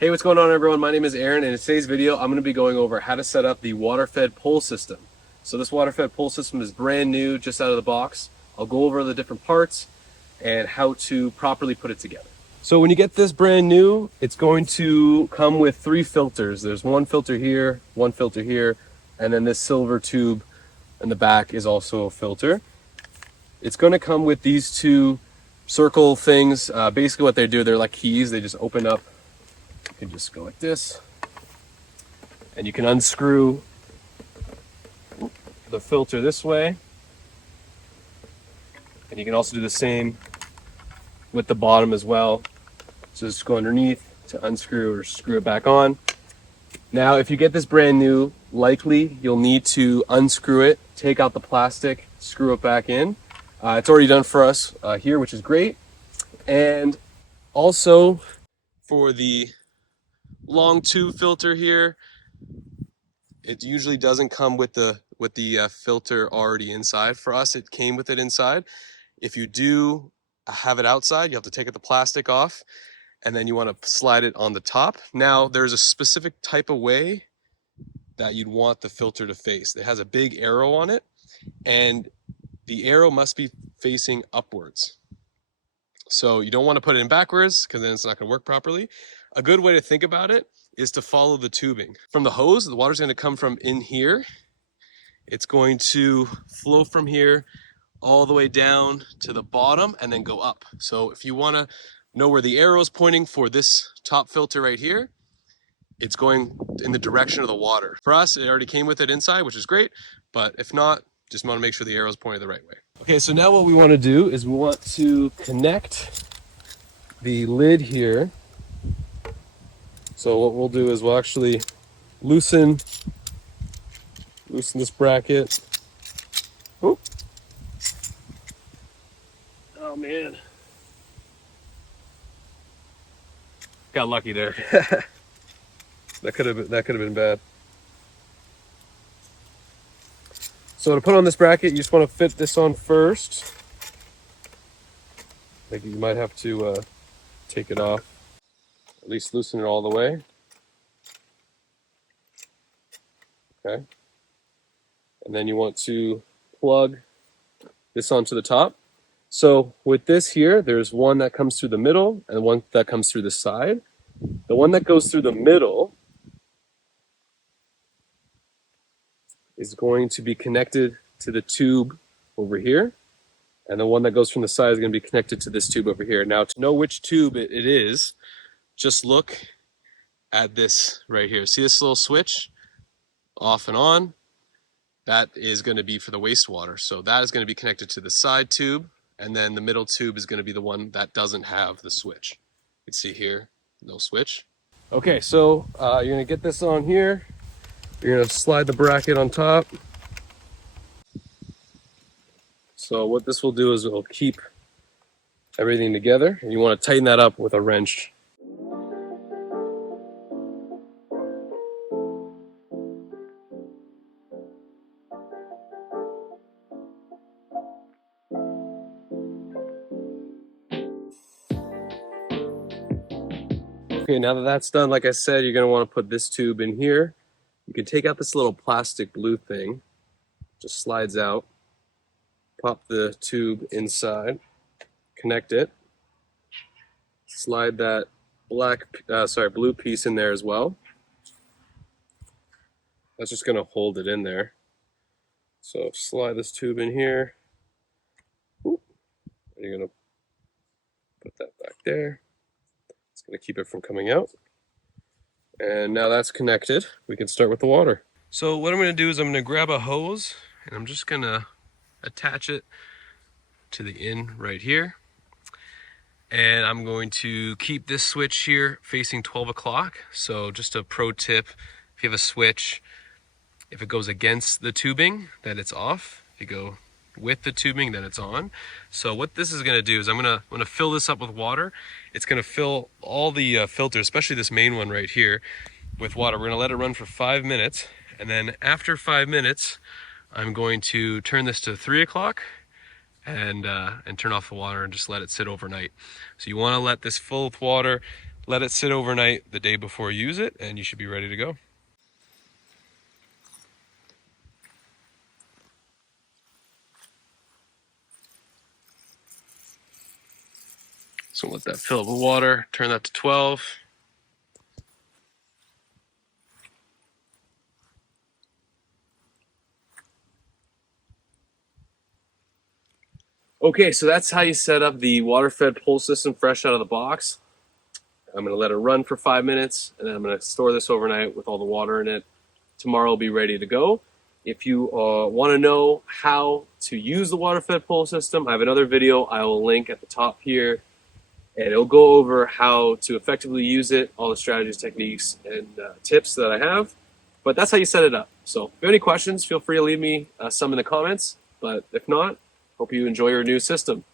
Hey, what's going on everyone? My name is Aaron, and in today's video I'm going to be going over how to set up the WaterFed pull system. So this WaterFed pull system is brand new, just out of the box. I'll go over the different parts and how to properly put it together. So when you get this brand new, it's going to come with 3 filters. There's one filter here, and then this silver tube in the back is also a filter. It's going to come with these 2 circle things. Basically what they do, they're like keys. They just open up. You can just go like this, and you can unscrew the filter this way, and you can also do the same with the bottom as well. So just go underneath to unscrew or screw it back on. Now if you get this brand new, likely you'll need to unscrew it, take out the plastic, screw it back in. It's already done for us here, which is great. And also for the long tube filter here, it usually doesn't come with the filter already inside. For us, it came with it inside. If you do have it outside, you have to take the plastic off, and then you want to slide it on the top. Now there's a specific type of way that you'd want the filter to face. It has a big arrow on it, and the arrow must be facing upwards. So you don't want to put it in backwards, because then it's not going to work properly. A good way to think about it is to follow the tubing. From the hose, the water's going to come from in here. It's going to flow from here all the way down to the bottom and then go up. So if you want to know where the arrow is pointing for this top filter right here, it's going in the direction of the water. For us, it already came with it inside, which is great, but if not, just want to make sure the arrow is pointed the right way. Okay, so now what we want to do is we want to connect the lid here. So what we'll do is we'll actually loosen this bracket. Oh, oh man, got lucky there. That could have been bad. So to put on this bracket, you just want to fit this on first. I think you might have to take it off. At least loosen it all the way. Okay. And then you want to plug this onto the top. So with this here, there's one that comes through the middle and one that comes through the side. The one that goes through the middle is going to be connected to the tube over here. And the one that goes from the side is going to be connected to this tube over here. Now to know which tube it is, just look at this right here. See this little switch off and on? That is going to be for the wastewater. So that is going to be connected to the side tube, and then the middle tube is going to be the one that doesn't have the switch. You can see here, no switch. Okay, so you're going to get this on here. You're going to slide the bracket on top. So what this will do is it will keep everything together, and you want to tighten that up with a wrench. Okay, now that that's done, like I said, you're going to want to put this tube in here. You can take out this little plastic blue thing, just slides out. Pop the tube inside, connect it, slide that blue piece in there as well. That's just going to hold it in there. So slide this tube in here. And you're going to put that back there. It's going to keep it from coming out. And now that's connected, we can start with the water. So what I'm going to do is I'm going to grab a hose, and I'm just going to attach it to the end right here. And I'm going to keep this switch here facing 12 o'clock. So just a pro tip, if you have a switch, if it goes against the tubing, then it's off. If you go with the tubing, then it's on. So what this is going to do is I'm going to fill this up with water. It's going to fill all the filters, especially this main one right here, with water. We're going to let it run for 5 minutes, and then after 5 minutes, I'm going to turn this to 3 o'clock and turn off the water and just let it sit overnight. So you want to let this fill with water, let it sit overnight the day before you use it, and you should be ready to go. So let that fill up with water, turn that to 12. Okay, so that's how you set up the WaterFed pull system fresh out of the box. I'm going to let it run for 5 minutes, and then I'm going to store this overnight with all the water in it. Tomorrow it'll be ready to go. If you want to know how to use the WaterFed pull system, I have another video I will link at the top here, and it'll go over how to effectively use it, all the strategies, techniques, and tips that I have. But that's how you set it up. So if you have any questions, feel free to leave me some in the comments. But if not, hope you enjoy your new system.